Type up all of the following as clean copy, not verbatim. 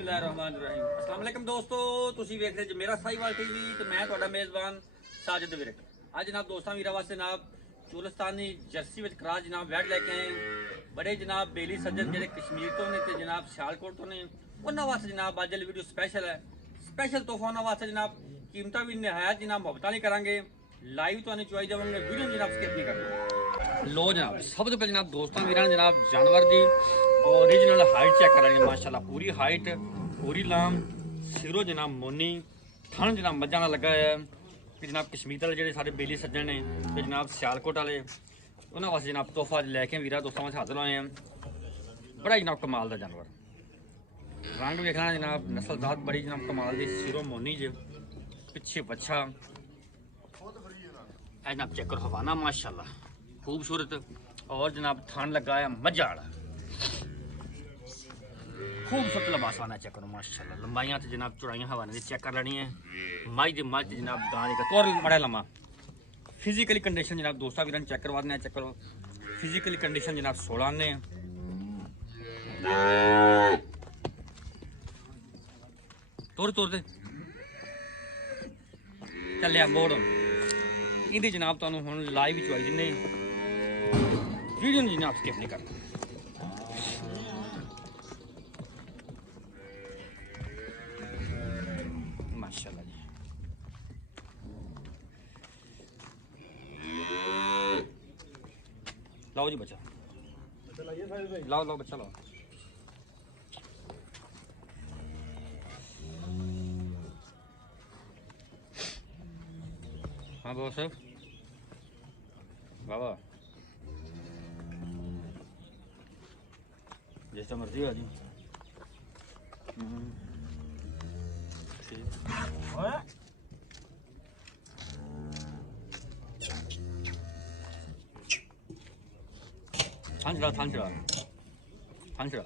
बिस्मिल्लाहिर्रहमानिर्रहीम। अस्सलाम वालेकुम दोस्तों, तुसी वेख रहे मेरा साहिवाल टीवी ते मैं तुहाडा मेज़बान साजिद विरक। आज जनाब दोस्तों वीरा वास्ते जनाब चुलस्तानी जर्सी विच क्रास जनाब वैड लेके आए बड़े जनाब बेली सज्जन जेडे कश्मीर तो ने ते जनाब सियालकोट तो ने उन्हां वास्ते जनाब अज वाली वीडियो स्पैशल है। स्पैशल तोहफा उन्हां वास्ते जनाब कीमतां भी निहायत जनाब मुहब्बत नाल करांगे। लाइव तुहानूं चुआई देवांगे, वीडियो जनाब स्किप नहीं करनी। लो जनाब सब तो पहले जनाब दोस्तों वीर जनाब जानवर की ओरिजिनल हाइट चेक करेंगे। माशाल्लाह पूरी हाइट पूरी लाम सिरों जनाब मोनी थन जनाब मझा लगा है कि जनाब कश्मीर वाले जो सारे बेली सज्जन ने तो जनाब सियालकोट वाले उन्होंने वास्ते जनाब तोहफा लैके वीर दोस्तों वास्ते हाजिर होए हैं। बड़ा जनाब कमाल का जानवर रंग वेखना जनाब नस्ल जात बड़ी जनाब कमाल की सिरों मोनी ज पिछे बच्चा जनाब चेक करो हवाना माशाल्लाह खूबसूरत और जनाब थान लगा है मजा वाला खूबसूरत लबासाना चेक करो माशाल्लाह। लंबाइयां तो जनाब चौड़ाइयां हवाने की चेक कर लेनी है। मज दे मज जनाब गां का तौर बड़ा लम्बा फिजिकली कंडीशन जनाब दोस्तों वीर चेक करवा दें। चेक करो फिजिकली कंडीशन जनाब 16 आने तोड़ तोड़ दे चलिया मोड़ इंदी जनाब तुहानू हुण लाइव चुआई दिन्ने वीडियो जनाब स्किप नहीं करना। माशाल्लाह जी लाओ जी बच्चा लाओ लाओ बच्चा लाओ। हाँ बॉस बाबा जैसा मर्जी आ जी। थान चढ़ा थान चढ़ा थान चढ़ा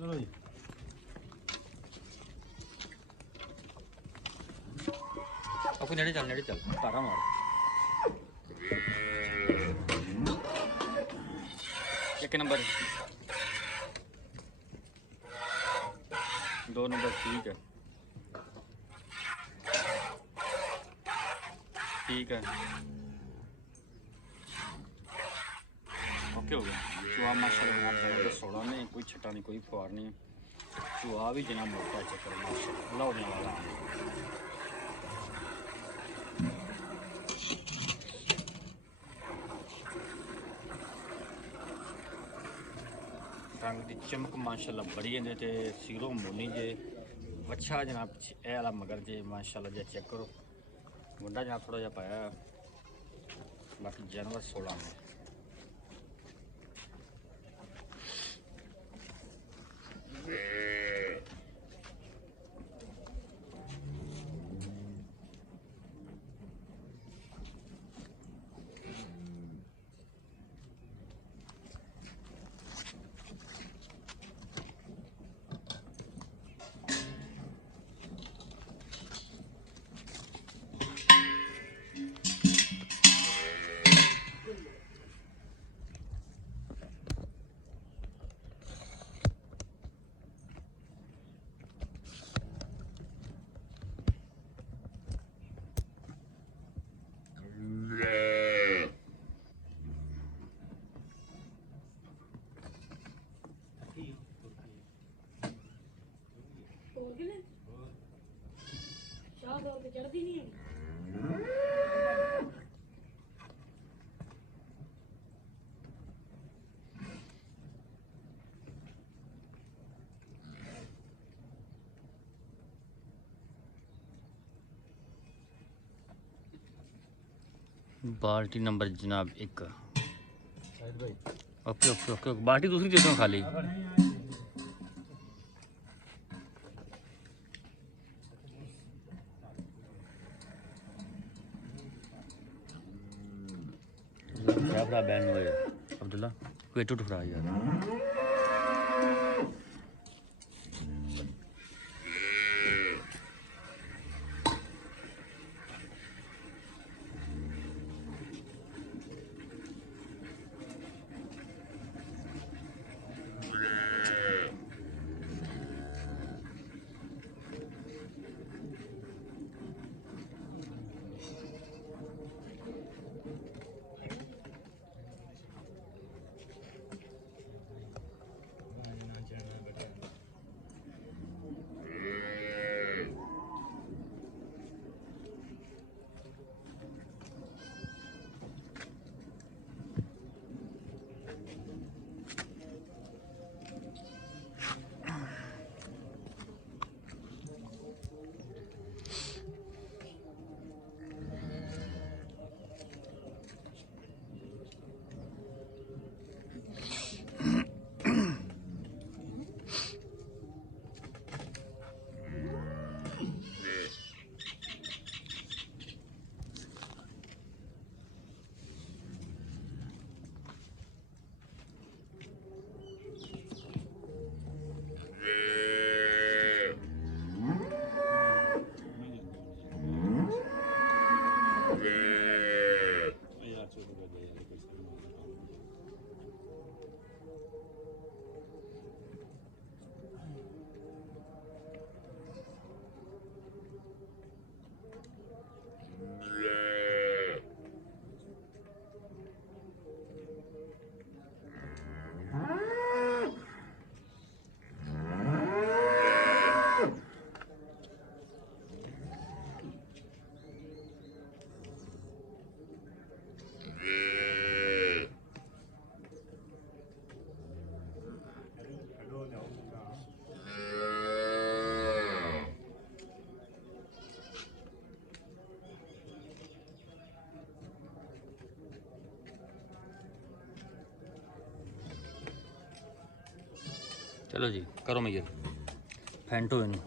चलो जी आपको नेड़े चल तारा मार एक नंबर 2 नंबर ठीक है ठीक है ओके हो गया। चुआ माशाल्लाह जनाब 16 में कोई छट्टा नहीं कोई फुहार नहीं चुआ भी जनाब मोटा चक्कर माशाल्लाह लाने वाला रंग की चमक माशाल्लाह बड़ी है ते सिरों मोनी जे अच्छा जनाब ए वाला मगर जे माशाल्लाह जे चेक करो मुंडा जनाब थोड़ा जहा पाया बाकी जानवर 16 में चढ़ती नहीं है बाल्टी नंबर जनाब 1 ओके ओके ओके बाल्टी दूसरी दे दो खाली क्या भरा बैन हुए अब्दुल्ला कोई टूट फरा यार ਚਲੋ ਜੀ ਕਰੋ ਮਈਏ ਫੈਂਟੋ ਇਹਨੂੰ।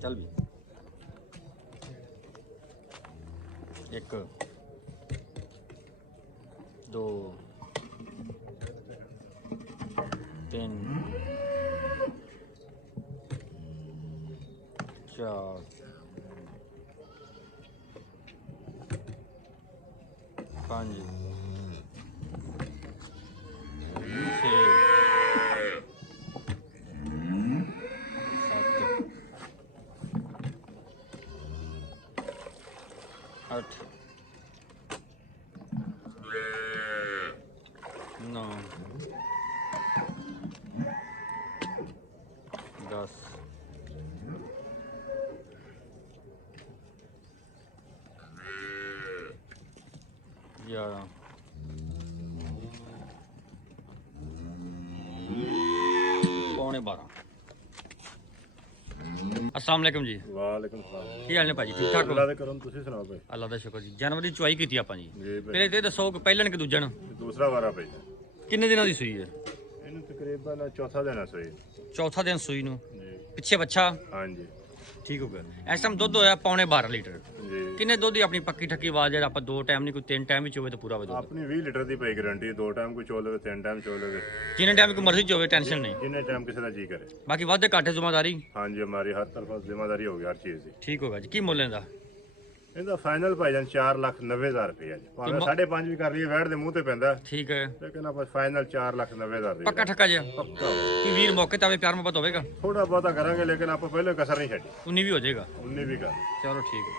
चल भी एक दो तीन चार पाँच छः आठ नौ 10 11 पौने 12। अस्सलाम वालेकुम जी। ਵਾਲੇਕੁਮ ਸਲਾਮ। ਕੀ ਹਾਲ ਨੇ ਭਾਜੀ, ਠੀਕ ਠਾਕ ਹੋ? ਅੱਲਾ ਦੇ ਕਰਮ, ਤੁਸੀਂ ਸੁਣਾਓ ਭਾਈ? ਅੱਲਾ ਦਾ ਸ਼ੁਕਰ ਜੀ। ਜਾਨਵਰ ਦੀ ਚੁਆਈ ਕੀਤੀ ਆਪਾਂ ਜੀ। ਜੀ ਭਾਈ, ਪਹਿਲੇ ਤੇ ਦੱਸੋ ਕਿ ਪਹਿਲਣ ਕਿ ਦੂਜਣ ਦੂਸਰਾ ਵਾਰਾ ਭਾਈ। ਕਿੰਨੇ ਦਿਨਾਂ ਦੀ ਸੂਈ ਹੈ? ਇਹਨੂੰ ਤਕਰੀਬਨ ਚੌਥਾ ਦਿਨ ਆ ਸੋਈ। ਚੌਥਾ ਦਿਨ ਸੂਈ ਨੂੰ। ਜੀ ਪਿੱਛੇ ਬੱਚਾ ਹਾਂਜੀ ਠੀਕ ਹੋ ਗਿਆ। ਇਸ ਟਾਈਮ ਦੁੱਧ ਹੋਇਆ ਪੌਣੇ 12 ਲੀਟਰ। ਜੀ। ਕਿੰਨੇ ਦੁੱਧ ਦੀ ਆਪਣੀ ਪੱਕੀ ਠੱਕੀ ਆਵਾਜ਼ ਹੈ? ਆਪਾਂ 2 ਟਾਈਮ ਨਹੀਂ ਕੋਈ 3 ਟਾਈਮ ਵਿੱਚ ਹੋਵੇ ਤਾਂ ਪੂਰਾ ਵੇ ਦੁੱਧ। ਆਪਣੀ 20 ਲੀਟਰ ਦੀ ਭਾਈ ਗਾਰੰਟੀ, 2 ਟਾਈਮ ਕੋਈ ਚੋ ਲਵੇ, 3 ਟਾਈਮ ਚੋ ਲਵੇ, ਜਿੰਨੇ ਟਾਈਮ ਕੋਈ ਮਰਜ਼ੀ ਚ ਹੋਵੇ ਟੈਨਸ਼ਨ ਨਹੀਂ। ਜਿੰਨੇ ਟਾਈਮ ਕਿਸੇ ਦਾ ਜੀ ਕਰੇ। ਬਾਕੀ ਵਾਧੇ ਘਾਟੇ ਜ਼ਿੰਮੇਵਾਰੀ ਹਾਂਜੀ, ਹਮਾਰੀ ਹਰ ਤਰਫ ਜ਼ਿੰਮੇਵਾਰੀ ਹੋਗੀ ਹਰ ਚੀਜ਼ ਦੀ। ਠੀਕ ਹੋਗਾ ਜੀ। ਕੀ ਮੁੱਲ ਇਹਦਾ? ਇਹਦਾ ਫਾਈਨਲ ਭਾਈ ਜਾਨ 4,90,000 ਰੁਪਏ ਜੀ। ਭਾਵੇਂ 5.5 ਵੀ ਕਰ ਲਈਏ, ਵੈਟ ਦੇ ਮੂੰਹ ਤੇ ਪੈਂਦਾ, ਠੀਕ ਹੈ। ਲੇਕਿਨ ਆਪਾਂ ਫਾਈਨਲ 4,90,000 ਦੇ ਪੱਕਾ ਠੱਕਾ ਜਿਹਾ ਪੱਕਾ। ਕੀ ਵੀਰ ਮੌਕੇ ਤੇ ਆਵੇ ਪਿਆਰ ਮੁਹੱਬਤ ਹੋਵੇਗਾ? ਥੋੜਾ ਬਹੁਤਾ ਕਰਾਂਗੇ, ਲੇਕਿਨ ਆਪਾਂ ਪਹਿਲੇ ਕਸਰ ਨਹੀਂ ਛੱਡੀ। 19 ਵੀ ਹੋ ਜਾਏਗਾ। 19 ਵੀ ਕਰ। ਚਲੋ ਠੀਕ ਹੈ।